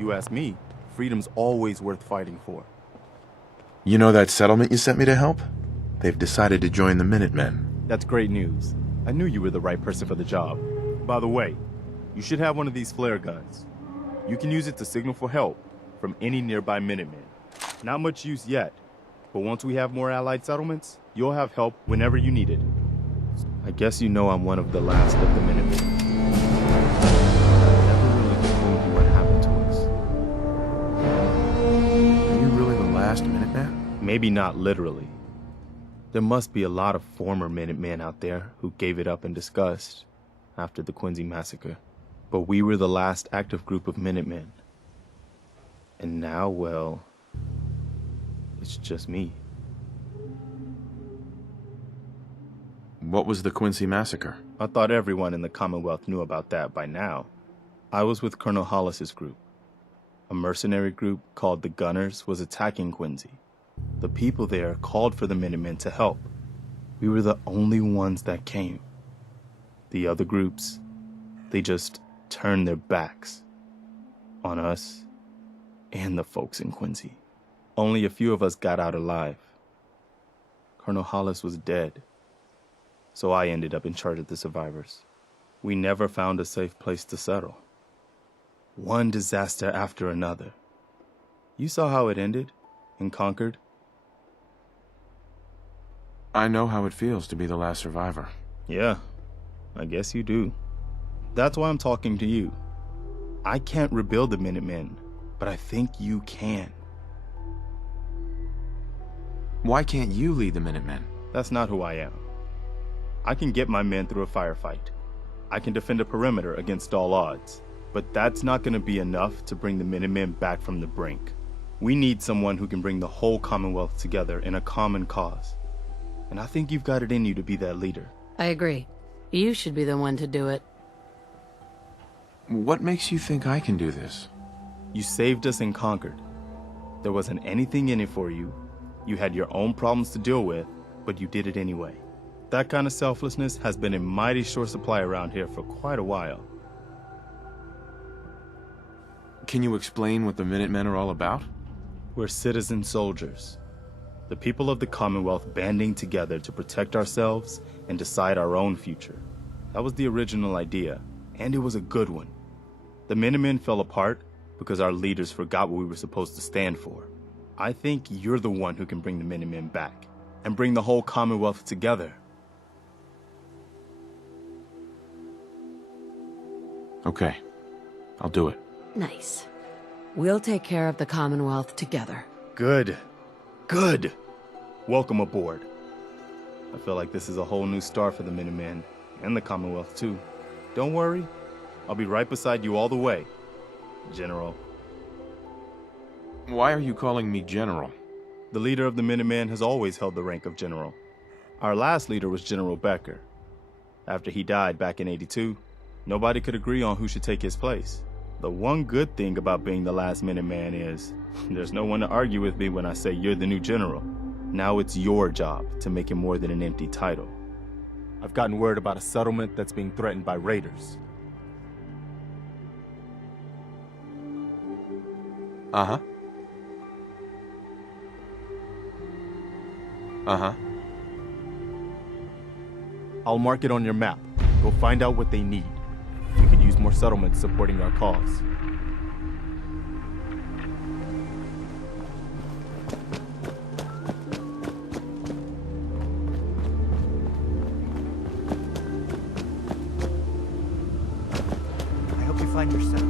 You ask me, freedom's always worth fighting for. You know that settlement you sent me to help? They've decided to join the Minutemen. That's great news. I knew you were the right person for the job. By the way, you should have one of these flare guns. You can use it to signal for help from any nearby Minutemen. Not much use yet, but once we have more allied settlements, you'll have help whenever you need it. I guess you know I'm one of the last of the Minutemen. Never really told you what happened to us. Are you really the last Minuteman? Maybe not literally. There must be a lot of former Minutemen out there who gave it up in disgust after the Quincy massacre. But we were the last active group of Minutemen. And now, well, it's just me. What was the Quincy massacre? I thought everyone in the Commonwealth knew about that by now. I was with Colonel Hollis's group. A mercenary group called the Gunners was attacking Quincy. The people there called for the Minutemen to help. We were the only ones that came. The other groups, they just turned their backs on us and the folks in Quincy. Only a few of us got out alive. Colonel Hollis was dead, so I ended up in charge of the survivors. We never found a safe place to settle. One disaster after another. You saw how it ended in Concord? I know how it feels to be the last survivor. Yeah, I guess you do. That's why I'm talking to you. I can't rebuild the Minutemen, but I think you can. Why can't you lead the Minutemen? That's not who I am. I can get my men through a firefight. I can defend a perimeter against all odds. But that's not going to be enough to bring the Minutemen back from the brink. We need someone who can bring the whole Commonwealth together in a common cause. And I think you've got it in you to be that leader. I agree. You should be the one to do it. What makes you think I can do this? You saved us in Concord. There wasn't anything in it for you. You had your own problems to deal with, but you did it anyway. That kind of selflessness has been in mighty short supply around here for quite a while. Can you explain what the Minutemen are all about? We're citizen soldiers. The people of the Commonwealth banding together to protect ourselves and decide our own future. That was the original idea, and it was a good one. The Minutemen fell apart because our leaders forgot what we were supposed to stand for. I think you're the one who can bring the Minutemen back and bring the whole Commonwealth together. Okay, I'll do it. Nice. We'll take care of the Commonwealth together. Good. Good. Welcome aboard. I feel like this is a whole new start for the Minutemen, and the Commonwealth too. Don't worry, I'll be right beside you all the way, General. Why are you calling me General? The leader of the Minutemen has always held the rank of General. Our last leader was General Becker. After he died back in '82, nobody could agree on who should take his place. The one good thing about being the last Minuteman is there's no one to argue with me when I say you're the new general. Now it's your job to make it more than an empty title. I've gotten word about a settlement that's being threatened by raiders. Uh-huh. Uh-huh. I'll mark it on your map. Go find out what they need. We could use more settlements supporting our cause. I hope you find your son.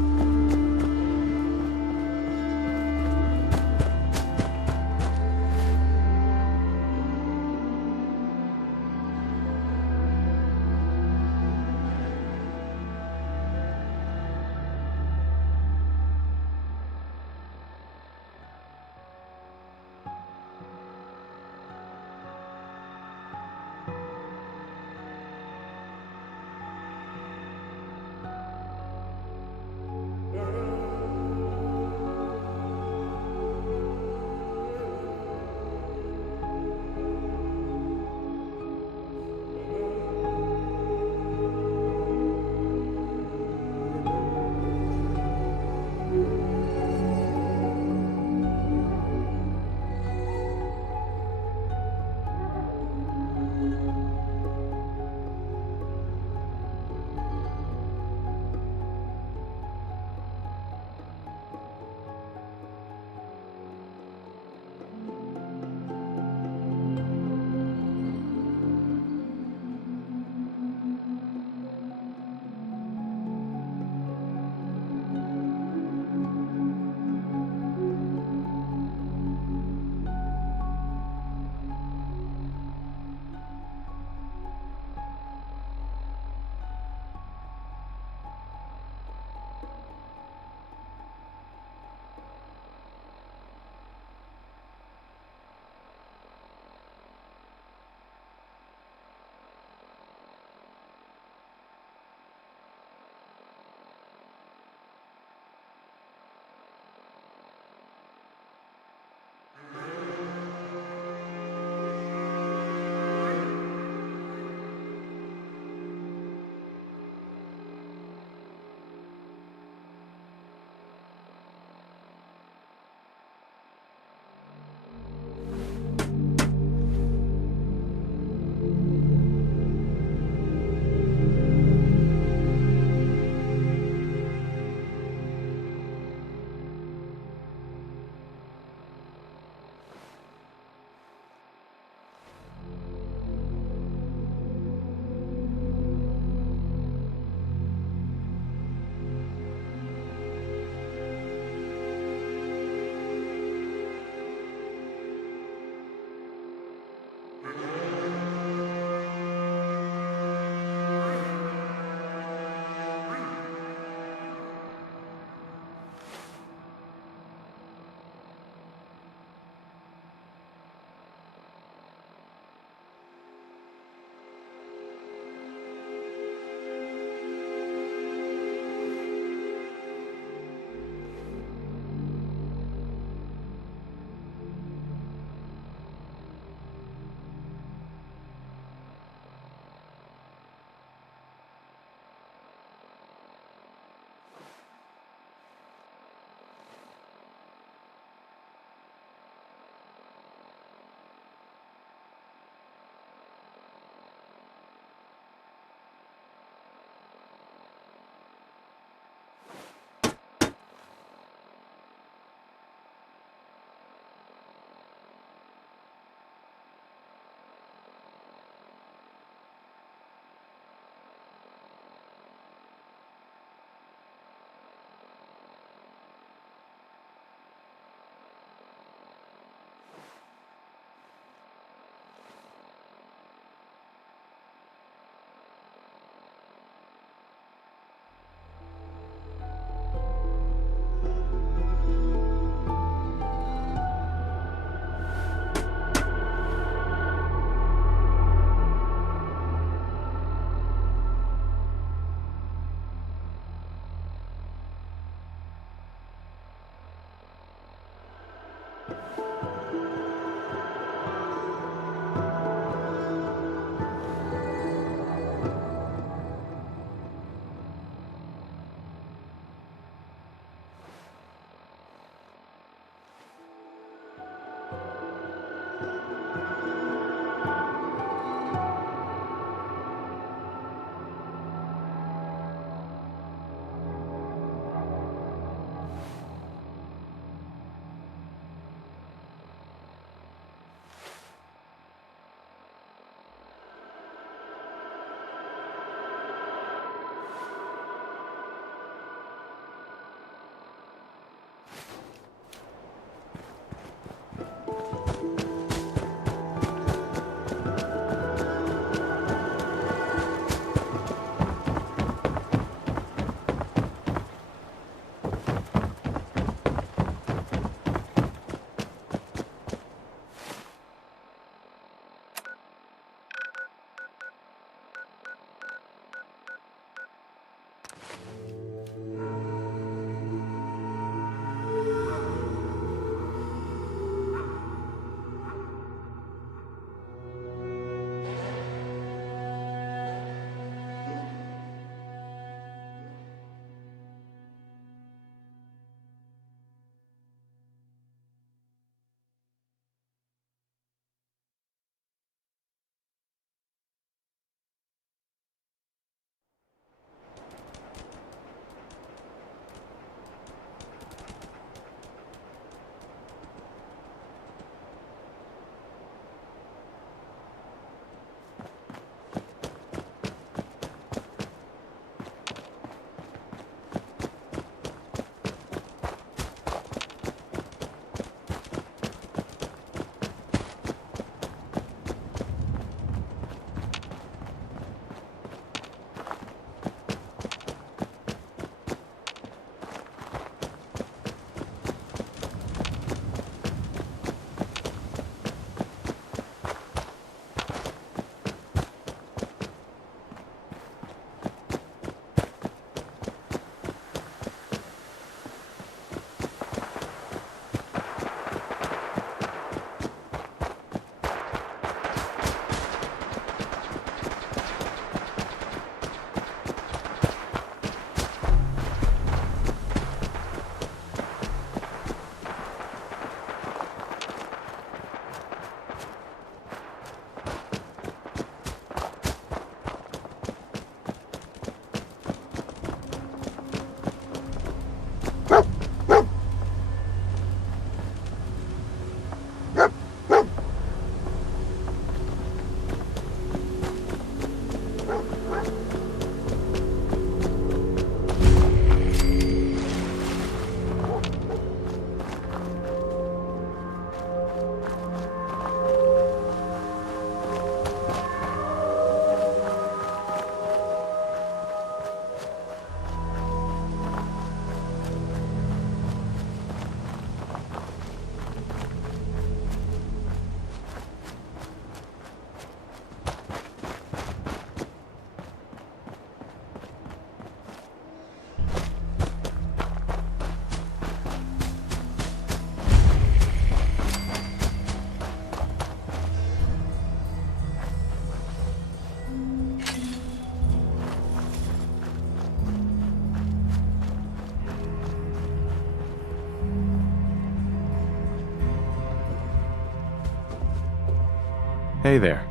Hey there.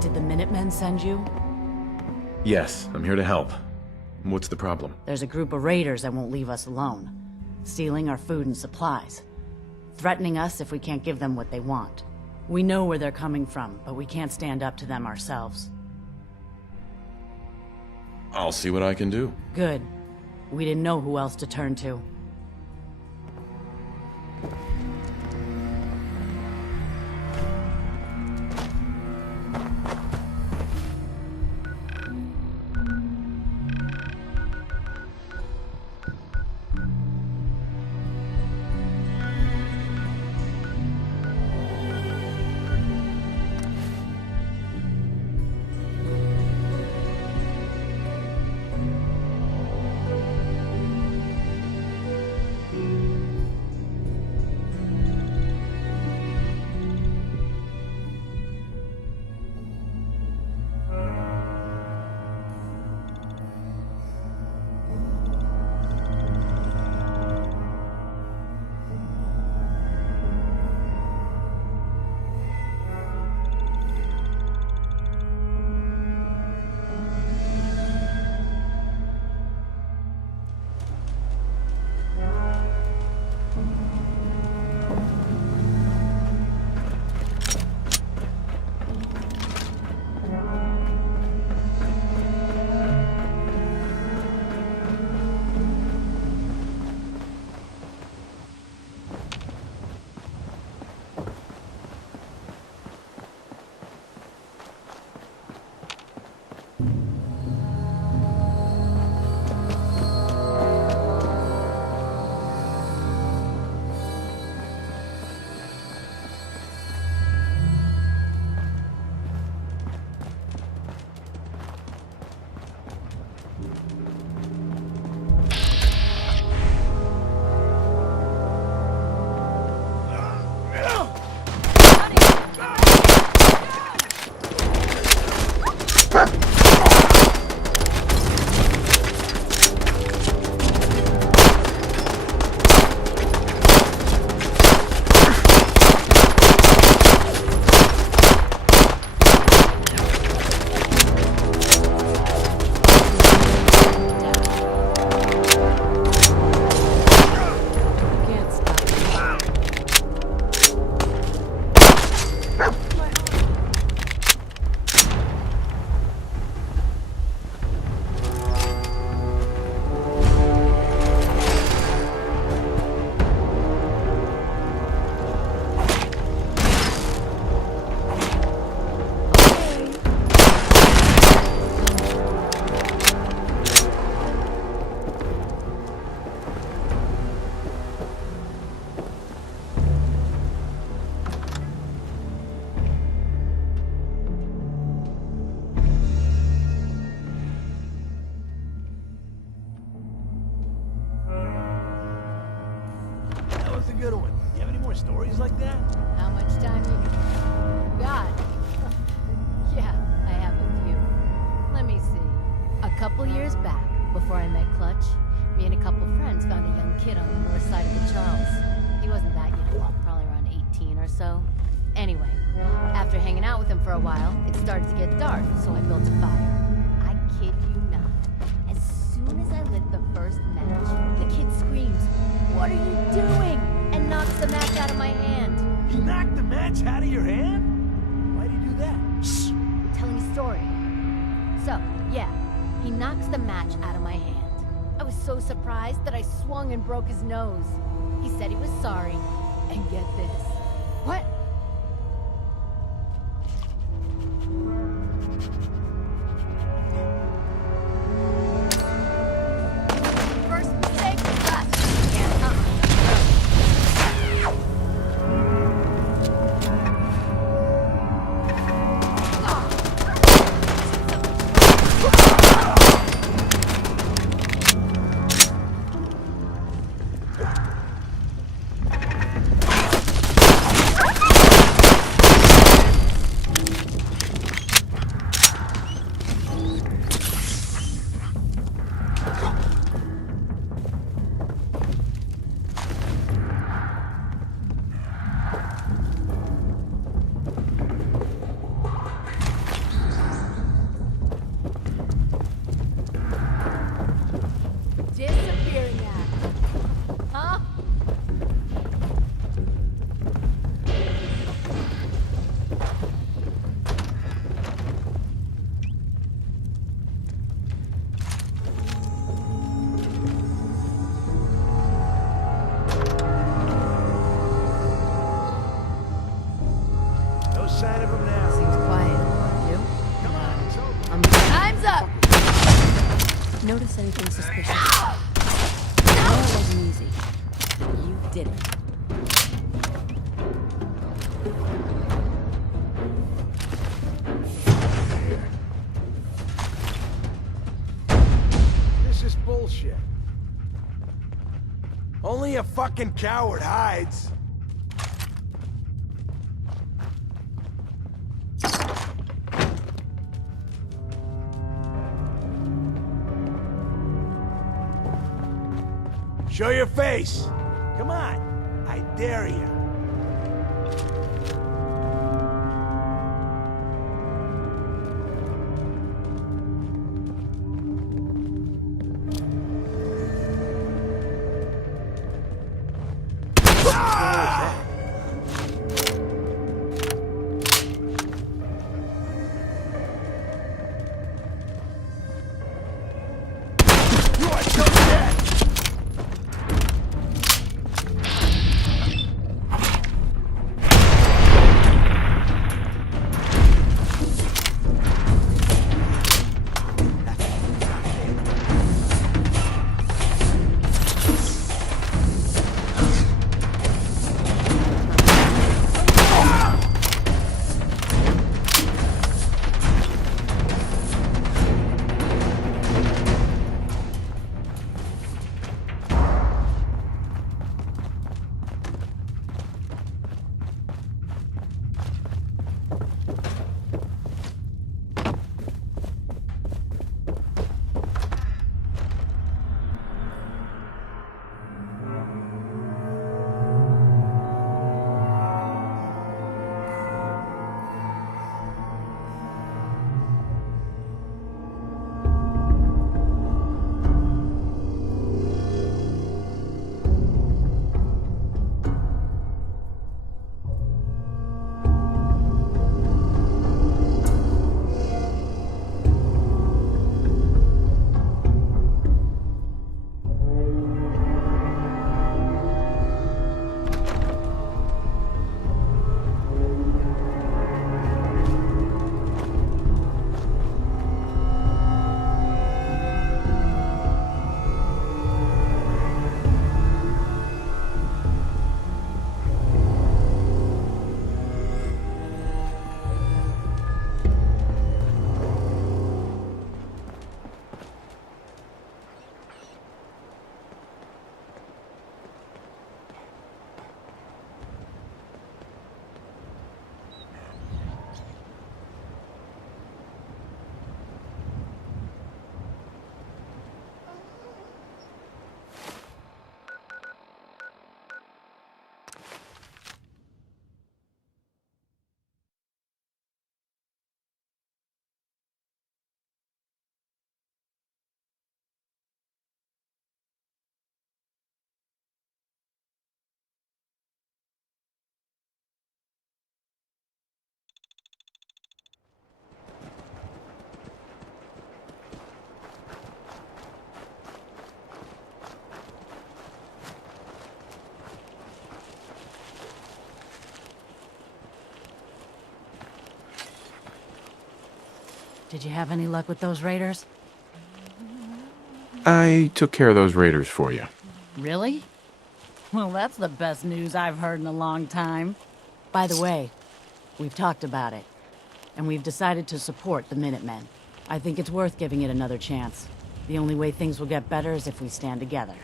Did the Minutemen send you? Yes, I'm here to help. What's the problem? There's a group of raiders that won't leave us alone, stealing our food and supplies, threatening us if we can't give them what they want. We know where they're coming from, but we can't stand up to them ourselves. I'll see what I can do. Good. We didn't know who else to turn to. good one. You have any more stories like that? How much time you got? Yeah, I have a few. Let me see. A couple years back, before I met Clutch, me and a couple friends found a young kid on the north side of the Charles. He wasn't that young, probably around 18 or so. Anyway, after hanging out with him for a while, it started to get dark, so I built a fire. I kid you not. As soon as I lit the first match, the kid screams, "What are you doing?" and knocks the match out of my hand. You knocked the match out of your hand? Why'd you do that? Shh! I'm telling a story. So, yeah, he knocks the match out of my hand. I was so surprised that I swung and broke his nose. He said he was sorry, and get this. What? First mistake, last. Disappearing act. Huh? No sign of him now. Seems quiet. You? Come on, it's over. Time's up! Notice anything suspicious? No, it wasn't easy. You did it. This is bullshit. Only a fucking coward hides. Show your face. Come on. I dare you. You are so dead. Did you have any luck with those raiders? I took care of those raiders for you. Really? Well, that's the best news I've heard in a long time. By the way, we've talked about it, and we've decided to support the Minutemen. I think it's worth giving it another chance. The only way things will get better is if we stand together.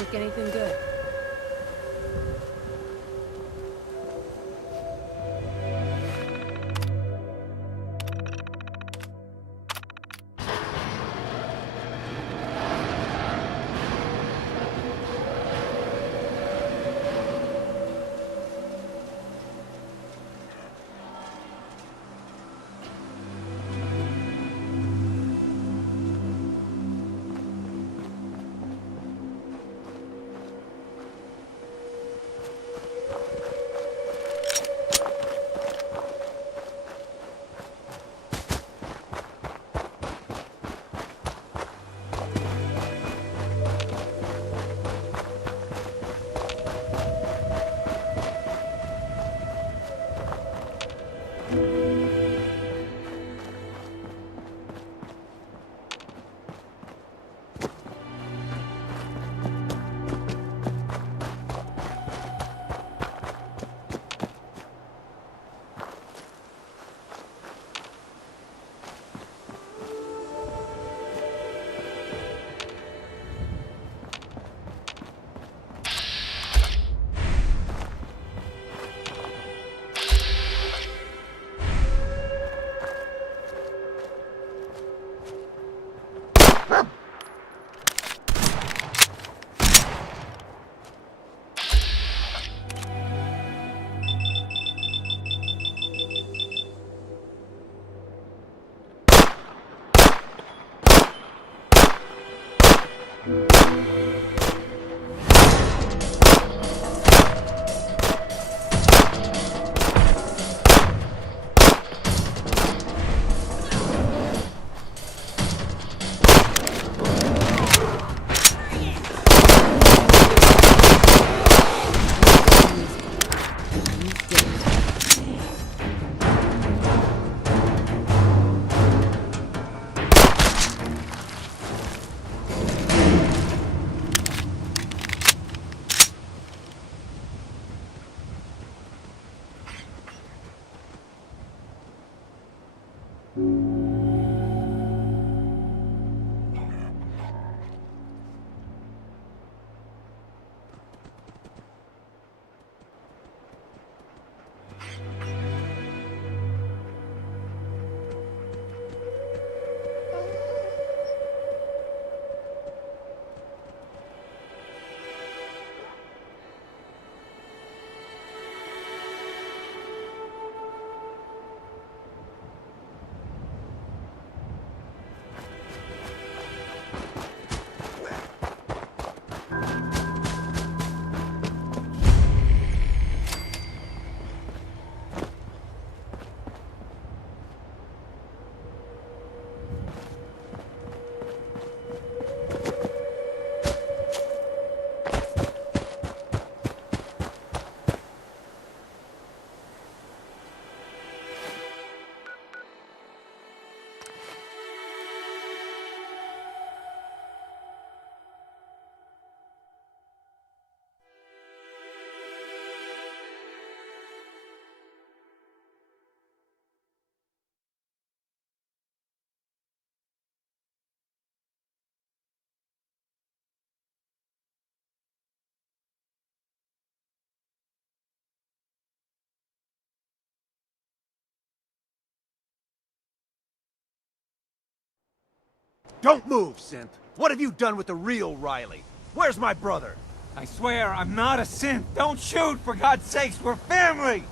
Cook anything good? Don't move, synth. What have you done with the real Riley? Where's my brother? I swear, I'm not a synth. Don't shoot, for God's sakes, we're family!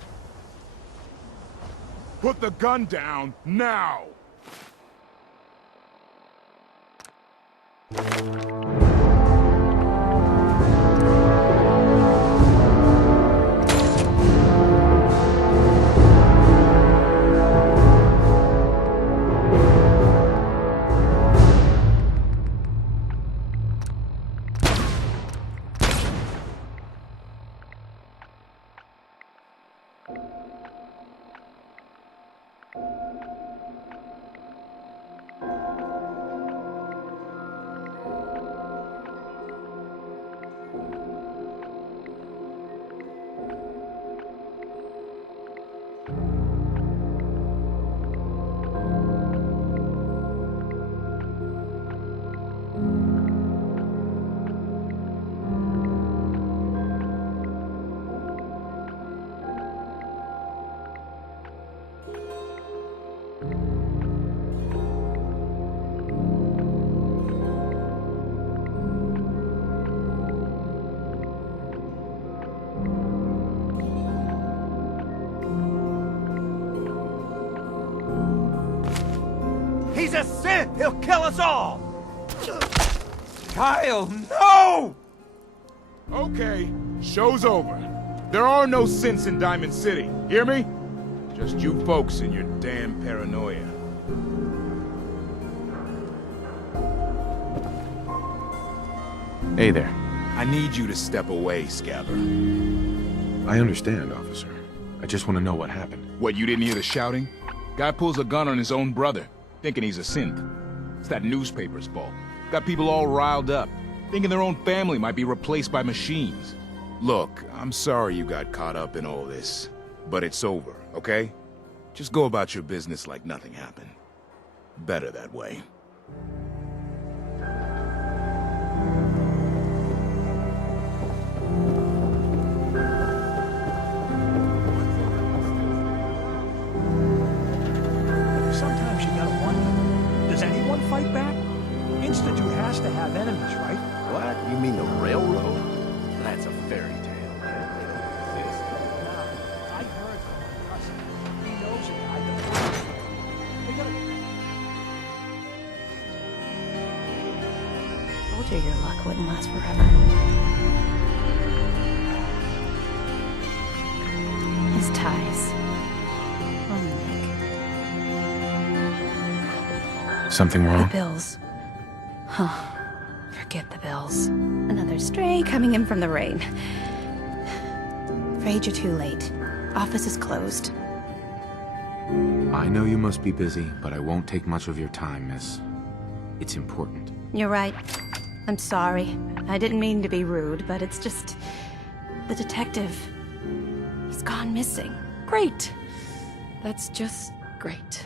Put the gun down, now! He's a synth! He'll kill us all! Kyle, no! Okay, show's over. There are no synths in Diamond City, hear me? Just you folks and your damn paranoia. Hey there. I need you to step away, Scabber. I understand, officer. I just want to know what happened. What, you didn't hear the shouting? Guy pulls a gun on his own brother, thinking he's a synth. It's that newspaper's fault. Got people all riled up, thinking their own family might be replaced by machines. Look, I'm sorry you got caught up in all this, but it's over, okay? Just go about your business like nothing happened. Better that way. Sometimes you gotta wonder, does anyone fight back? Institute has to have enemies, right? What? You mean the railroad? That's a fairy tale. I heard from my cousin. He knows a guy that they gotta... Told you your luck wouldn't last forever. His ties. Oh, Nick. Something The wrong? bills. Huh. Forget the bills. Another stray coming in from the rain. Afraid you're too late. Office is closed. I know you must be busy, but I won't take much of your time, miss. It's important. You're right. I'm sorry. I didn't mean to be rude, but it's just... The detective... He's gone missing. Great. That's just great.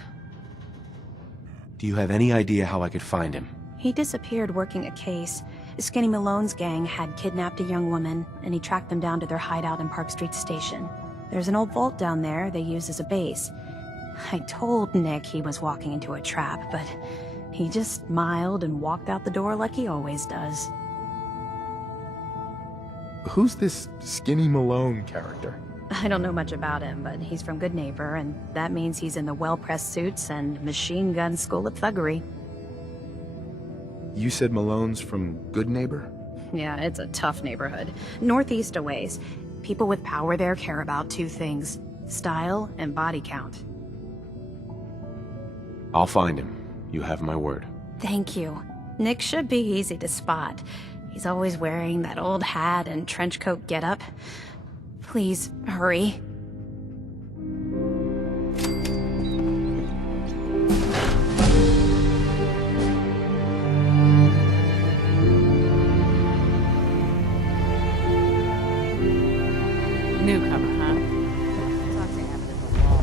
Do you have any idea how I could find him? He disappeared working a case. Skinny Malone's gang had kidnapped a young woman, and he tracked them down to their hideout in Park Street Station. There's an old vault down there they use as a base. I told Nick he was walking into a trap, but he just smiled and walked out the door like he always does. Who's this Skinny Malone character? I don't know much about him, but he's from Good Neighbor, and that means he's in the well-pressed suits and machine gun school of thuggery. You said Malone's from Good Neighbor? Yeah, it's a tough neighborhood. Northeast a ways. People with power there care about two things: style and body count. I'll find him. You have my word. Thank you. Nick should be easy to spot. He's always wearing that old hat and trench coat getup. Please, hurry. Newcomer, huh? Something happened in the wall.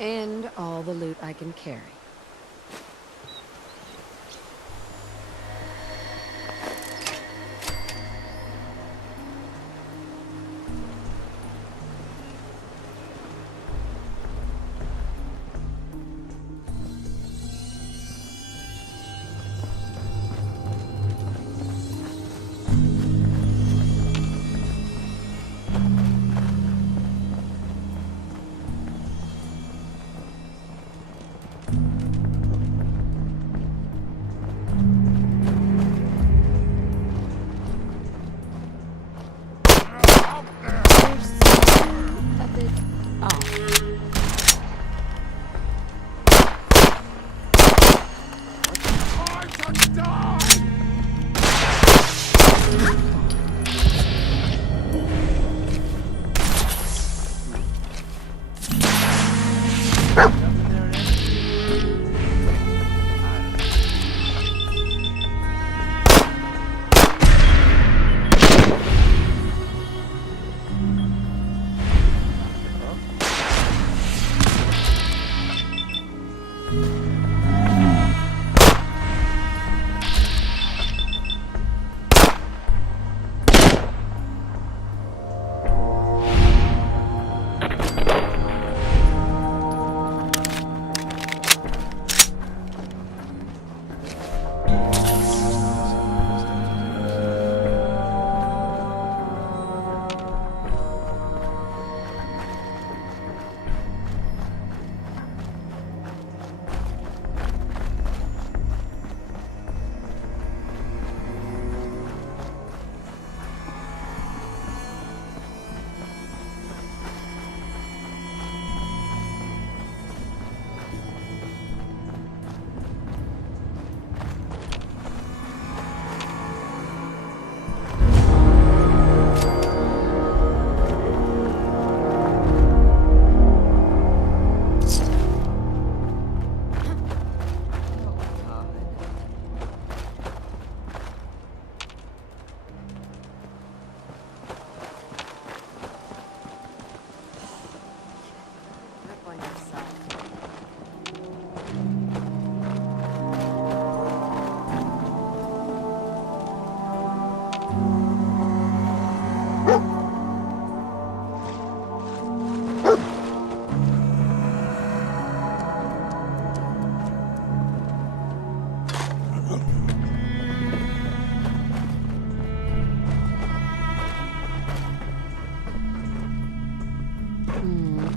And all the loot I can carry.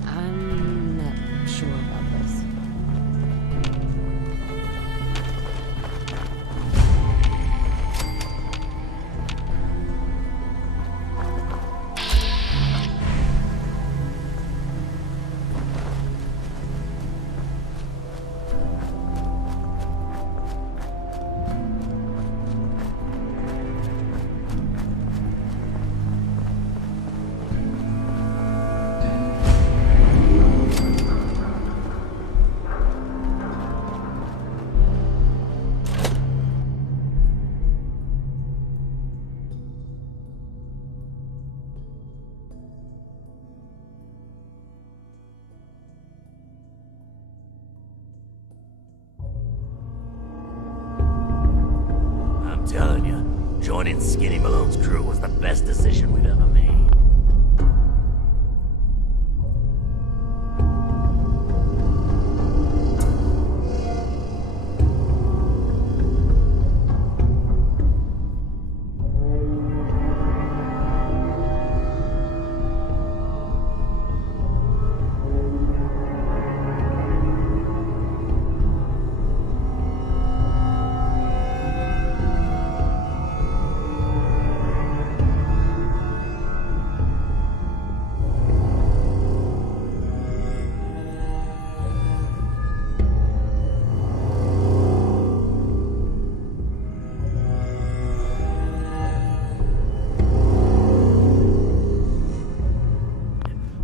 I'm not sure about this. I'm telling you, joining Skinny Malone's crew was the best decision we've ever made.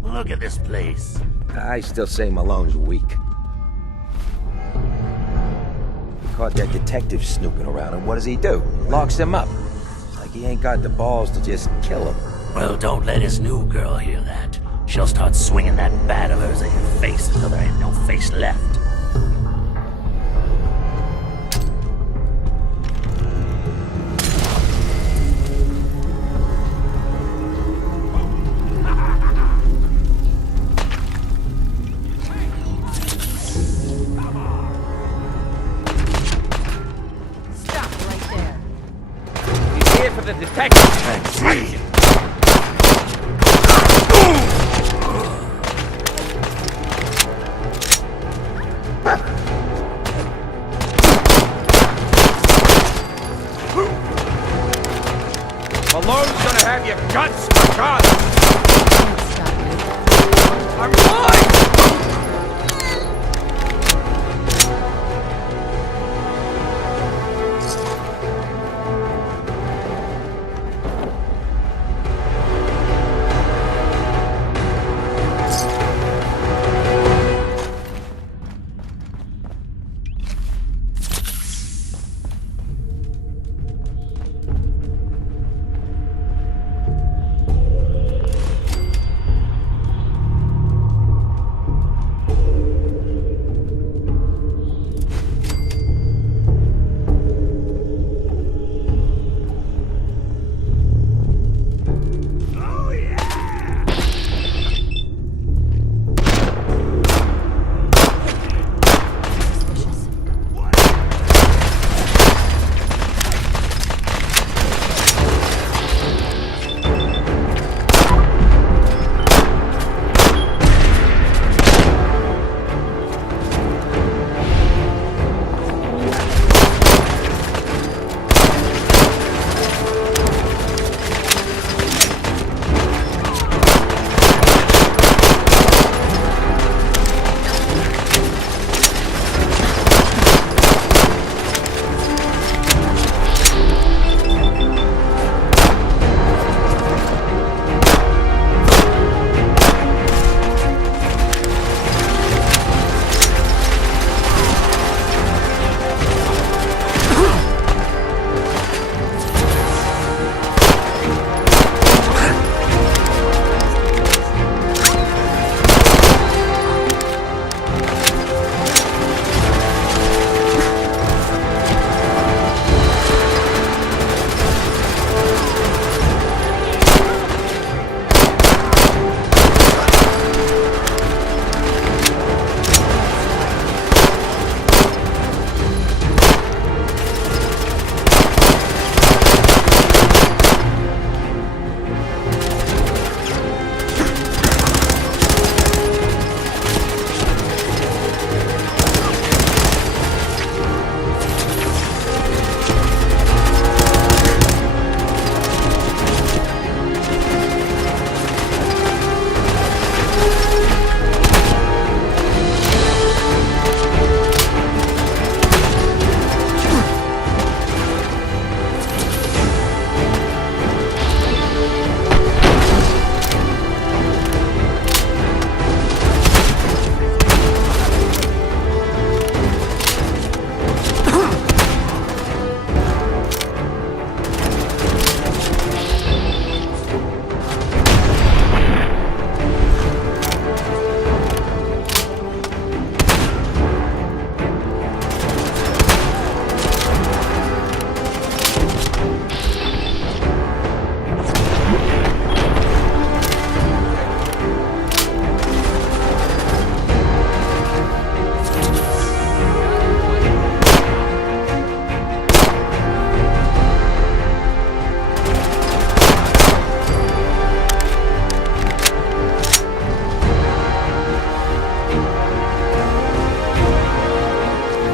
Look at this place. I still say Malone's weak. He caught that detective snooping around, and what does he do? Locks him up. Like he ain't got the balls to just kill him. Well, don't let his new girl hear that. She'll she'll start swinging that bat of hers in your face until there ain't no face left. The detective. Thanks. Malone's gonna have your guts for God. I'm blind!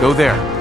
Go there.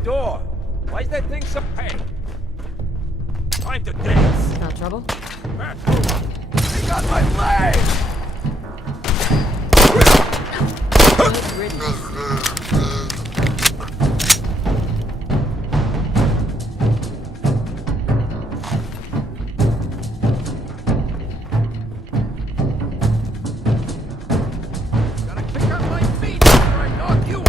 door. Why's that thing so... Hey! Time to dance. Got trouble? He got my leg! Good riddance. Gotta kick up my feet before I knock you off!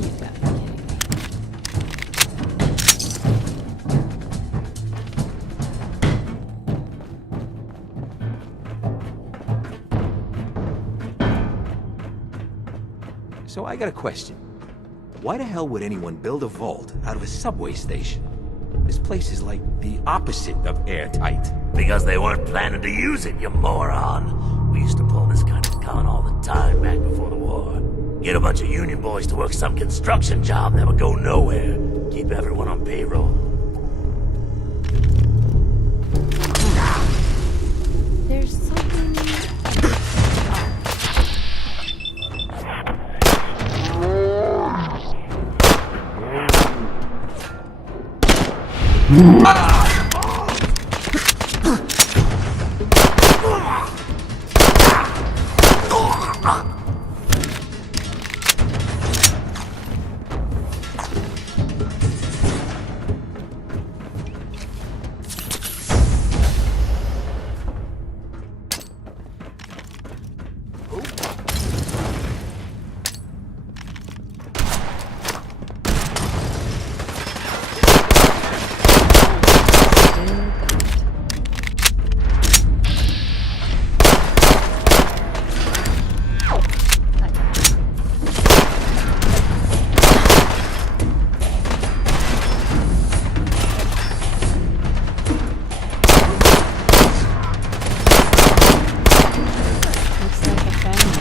You've got to be kidding me. So I got a question. Why the hell would anyone build a vault out of a subway station? This place is like the opposite of airtight. Because they weren't planning to use it, you moron. We used to pull this kind of con all the time back before the war. Get a bunch of union boys to work some construction job that would go nowhere. Keep everyone on payroll. There's something... Looks like a family.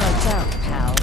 Lights out, pal.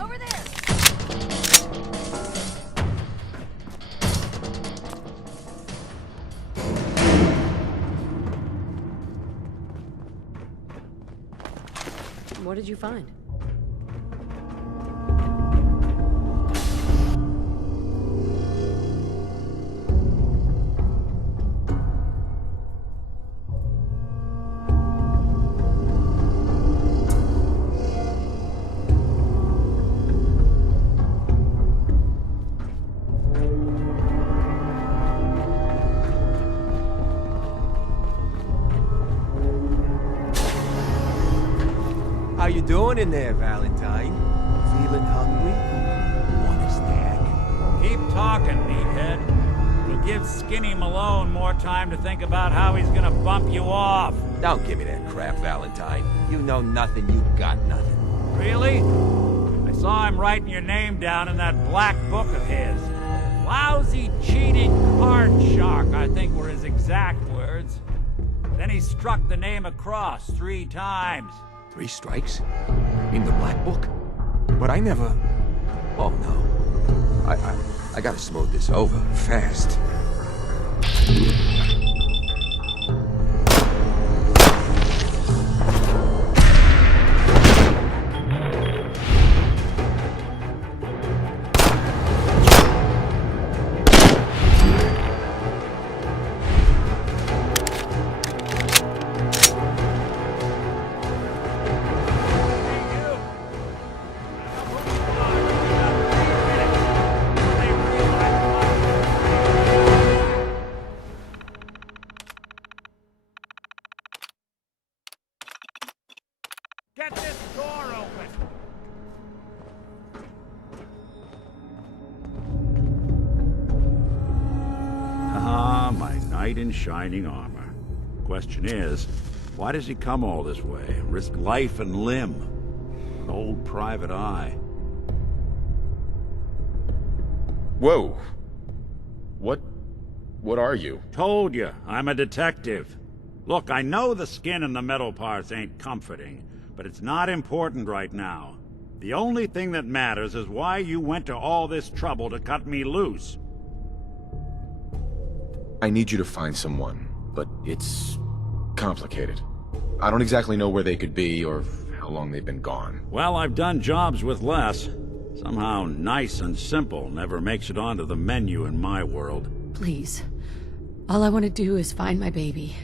Over there! What did you find? How you doing in there, Valentine? Feeling hungry? Want a snack? Keep talking, meathead. It'll give Skinny Malone more time to think about how he's gonna bump you off. Don't give me that crap, Valentine. You know nothing, you got nothing. Really? I saw him writing your name down in that black book of his. Lousy, cheating card shark, I think were his exact words. Then he struck the name across 3 times. 3 strikes? In the black book? But I never... Oh, no. I gotta smooth this over, fast. knight in shining armor. Question is, why does he come all this way? Risk life and limb? An old private eye. Whoa. What are you? Told you, I'm a detective. Look, I know the skin and the metal parts ain't comforting, but it's not important right now. The only thing that matters is why you went to all this trouble to cut me loose. I need you to find someone, but it's complicated. I don't exactly know where they could be or how long they've been gone. Well, I've done jobs with less. Somehow nice and simple never makes it onto the menu in my world. Please. All I want to do is find my baby.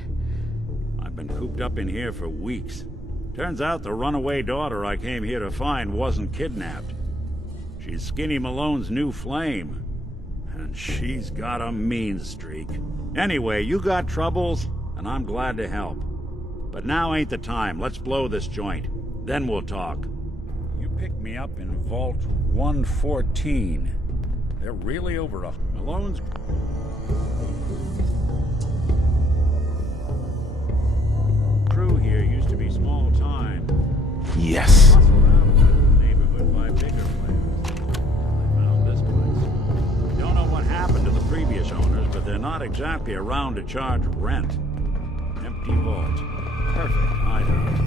I've been cooped up in here for weeks. Turns out the runaway daughter I came here to find wasn't kidnapped. She's Skinny Malone's new flame. And she's got a mean streak. Anyway, you got troubles, and I'm glad to help. But now ain't the time. Let's blow this joint. Then we'll talk. You picked me up in Vault 114. They're really over a... Malone's... crew here used to be small time. Yes. Hustled out of the neighborhood by bigger players. They found this place. Don't know what happened to the previous owners, but they're not exactly around to charge rent. Empty vault. Perfect hideout.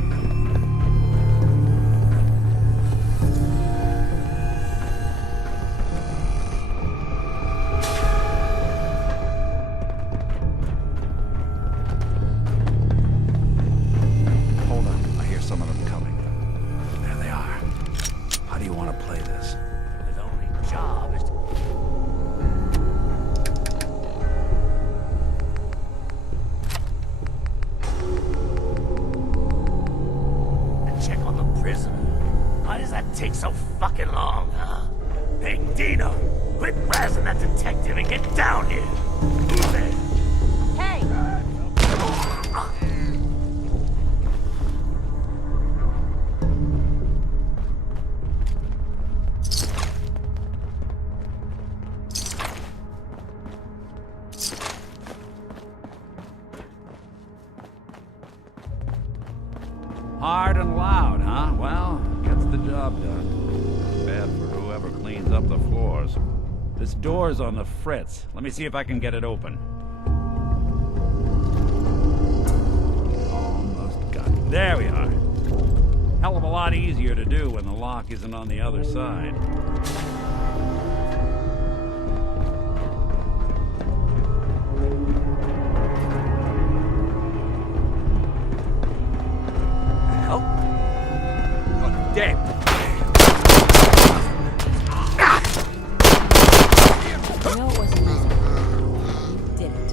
Hold on, I hear some of them coming. There they are. How do you want to play this? His only job is to... check on the prisoner. Why does that take so fucking long, huh? Hey, Dino, quit razzing that detective and get down here. Who's there? Hey! Hard and loud, huh? Well, gets the job done. Bad for whoever cleans up the floors. This door's on the fritz. Let me see if I can get it open. Almost got it. There we are. Hell of a lot easier to do when the lock isn't on the other side. Dead. I know it wasn't easy. You did it.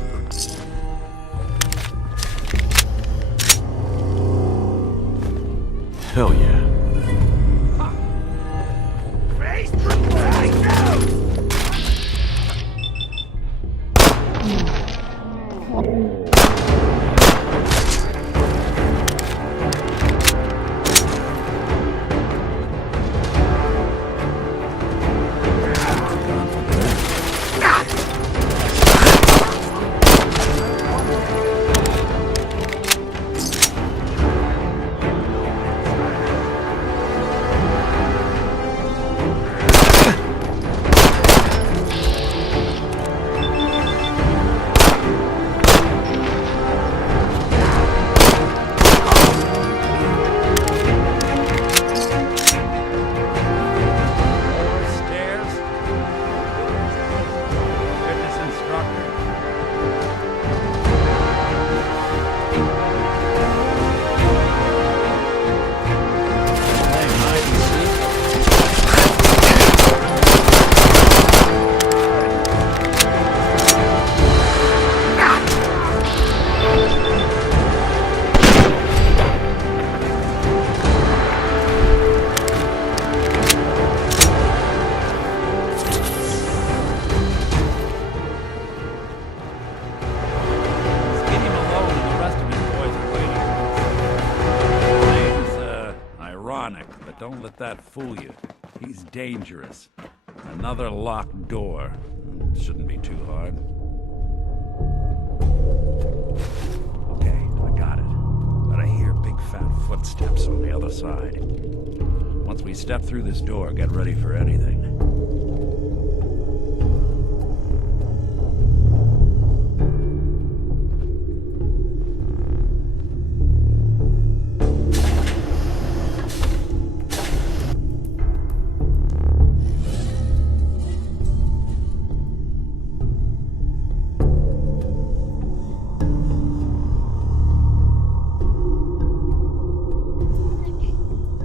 Hell yeah. Raise right now! Don't let that fool you. He's dangerous. Another locked door. Shouldn't be too hard. footsteps on the other side. Once we step through this door, get ready for anything.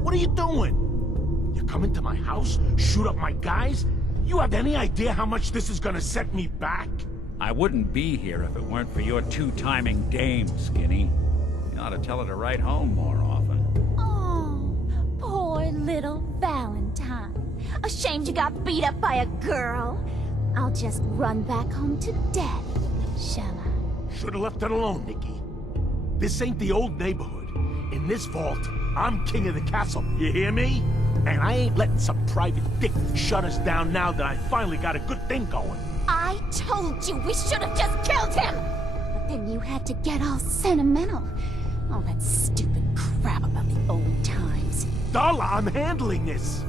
What are you doing? You come into my house, shoot up my guys? You have any idea how much this is gonna set me back? I wouldn't be here if it weren't for your two-timing dame, Skinny. You ought to tell her to write home more often. Oh, poor little Valentine. Ashamed you got beat up by a girl. I'll just run back home to Daddy, shall I? Should've left it alone, Nikki. This ain't the old neighborhood. In this vault, I'm king of the castle, you hear me? And I ain't letting some private dick shut us down now that I finally got a good thing going. I told you we should have just killed him! But then you had to get all sentimental. All that stupid crap about the old times. Darla, I'm handling this.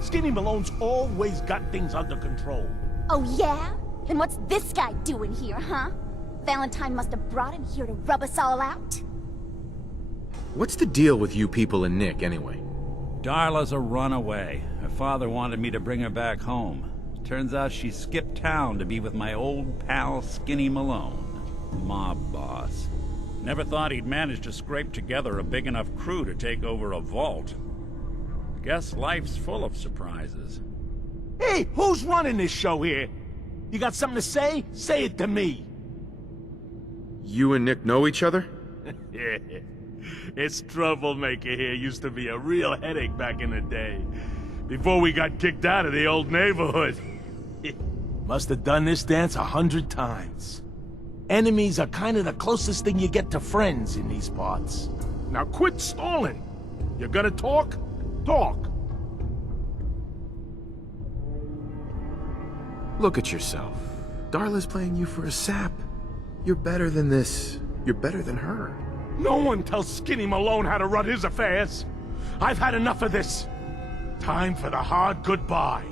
Skinny Malone's always got things under control. Oh yeah? Then what's this guy doing here, huh? Valentine must have brought him here to rub us all out? What's the deal with you people and Nick, anyway? Darla's a runaway. Her father wanted me to bring her back home. Turns out she skipped town to be with my old pal Skinny Malone, mob boss. Never thought he'd manage to scrape together a big enough crew to take over a vault. Guess life's full of surprises. Hey, who's running this show here? You got something to say? Say it to me. You and Nick know each other? Yeah. This troublemaker here used to be a real headache back in the day. Before we got kicked out of the old neighborhood. Must have done this dance 100 times. Enemies are kind of the closest thing you get to friends in these parts. Now quit stalling. You gonna talk? Talk. Look at yourself. Darla's playing you for a sap. You're better than this. You're better than her. No one tells Skinny Malone how to run his affairs. I've had enough of this. Time for the hard goodbye.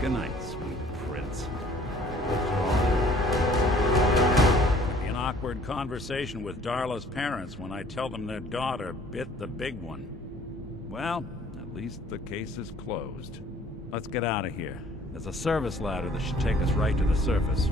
Good night, sweet prince. It'll be an awkward conversation with Darla's parents when I tell them their daughter bit the big one. Well, at least the case is closed. Let's get out of here. There's a service ladder that should take us right to the surface.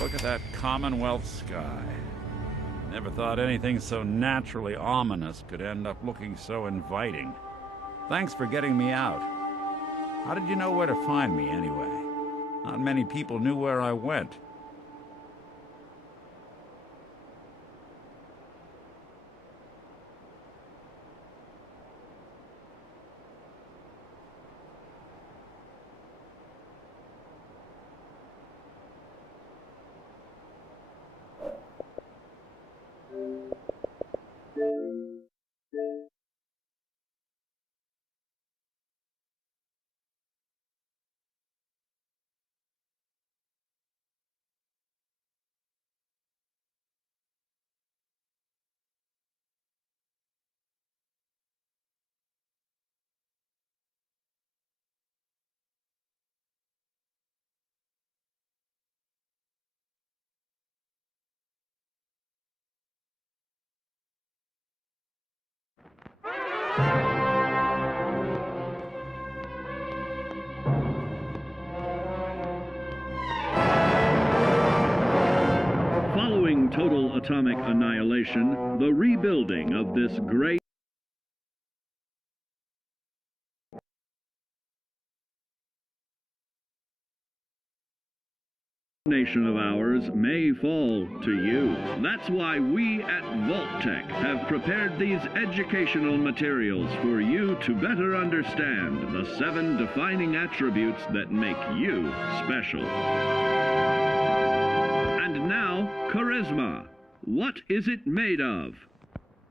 Look at that Commonwealth sky. Never thought anything so naturally ominous could end up looking so inviting. Thanks for getting me out. How did you know where to find me, anyway? Not many people knew where I went. Following total atomic annihilation, the rebuilding of this great nation of ours may fall to you. That's why we at Vault-Tec have prepared these educational materials for you to better understand the 7 defining attributes that make you special. And now, charisma. What is it made of?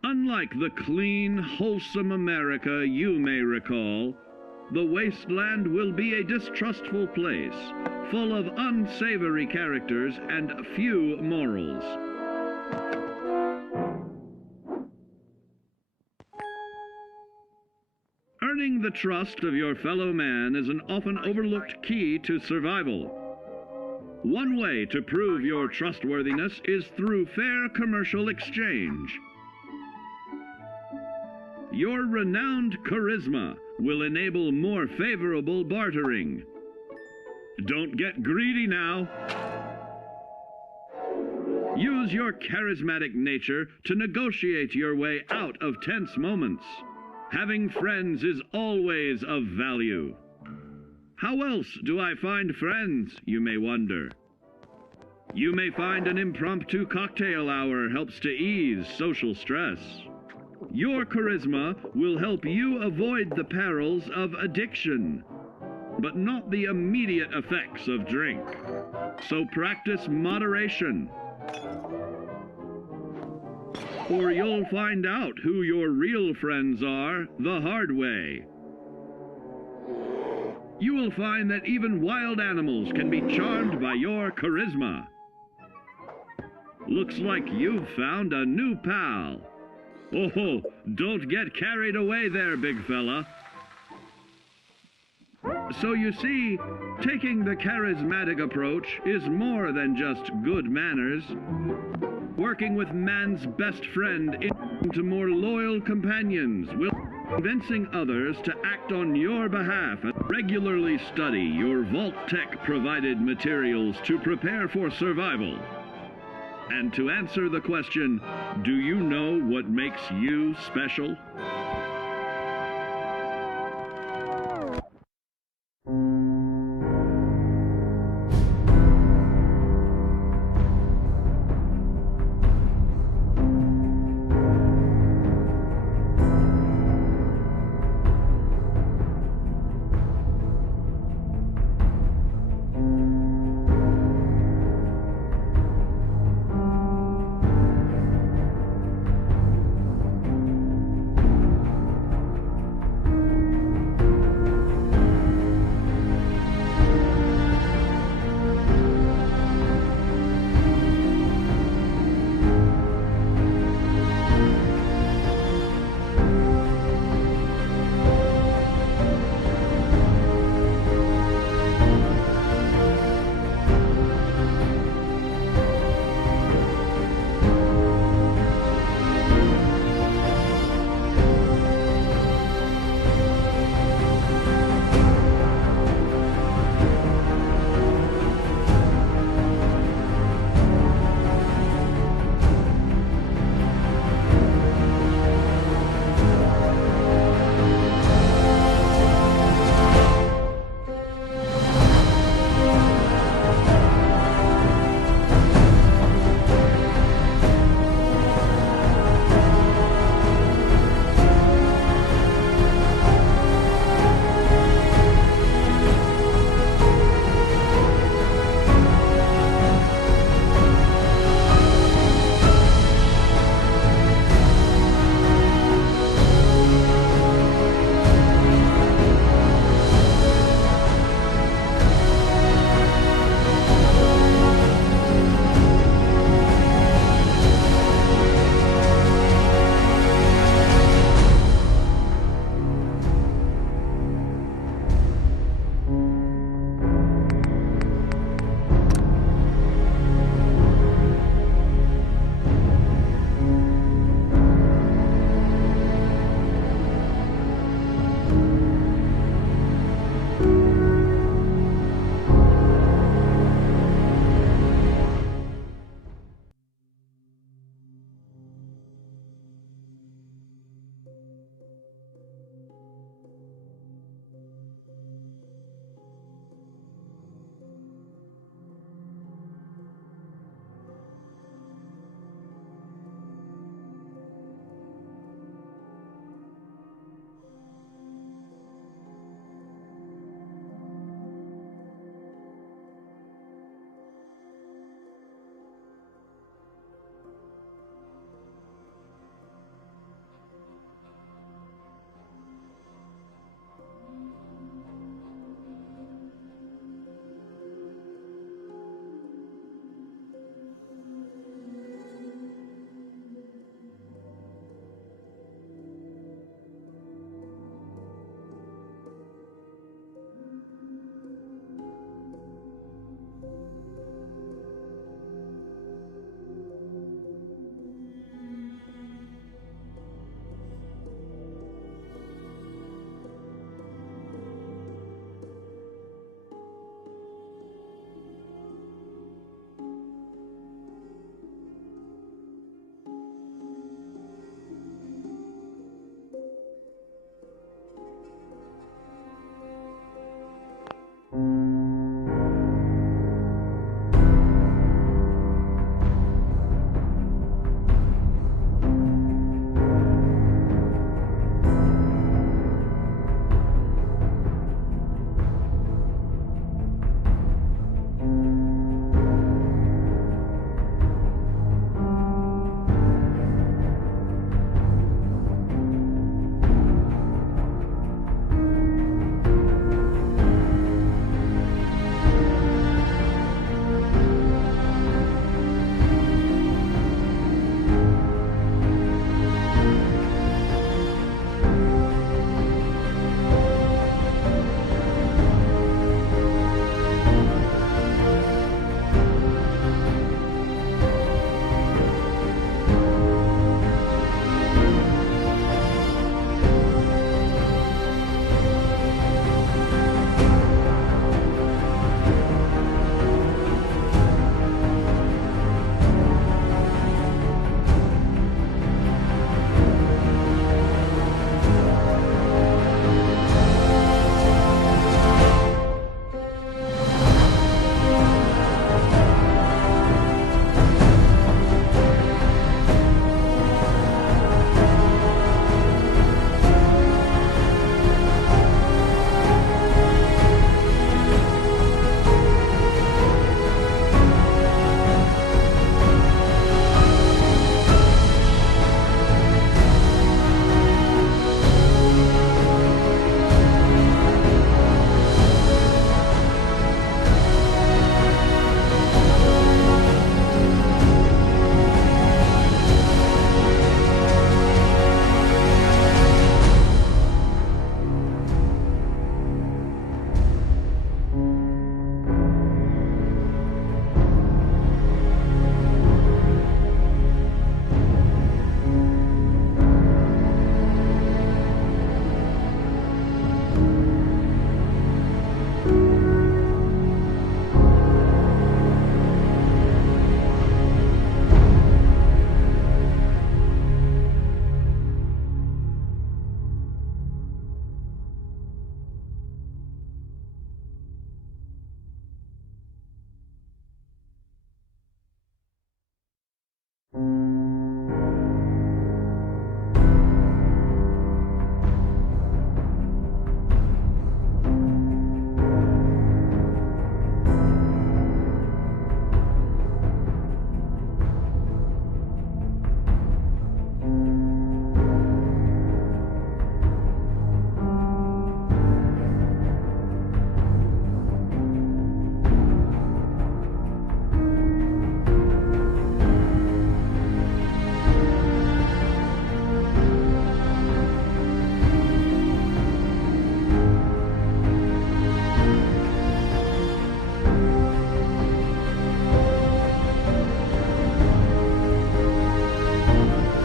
Unlike the clean, wholesome America you may recall, the wasteland will be a distrustful place, full of unsavory characters and few morals. Earning the trust of your fellow man is an often overlooked key to survival. One way to prove your trustworthiness is through fair commercial exchange. Your renowned charisma will enable more favorable bartering. Don't get greedy now. Use your charismatic nature to negotiate your way out of tense moments. Having friends is always of value. How else do I find friends, you may wonder? You may find an impromptu cocktail hour helps to ease social stress. Your charisma will help you avoid the perils of addiction, but not the immediate effects of drink. So practice moderation, or you'll find out who your real friends are the hard way. You will find that even wild animals can be charmed by your charisma. Looks like you've found a new pal. Oh, don't get carried away there, big fella. So you see, taking the charismatic approach is more than just good manners. Working with man's best friend into more loyal companions will convincing others to act on your behalf and regularly study your Vault-Tec provided materials to prepare for survival. And to answer the question, do you know what makes you special?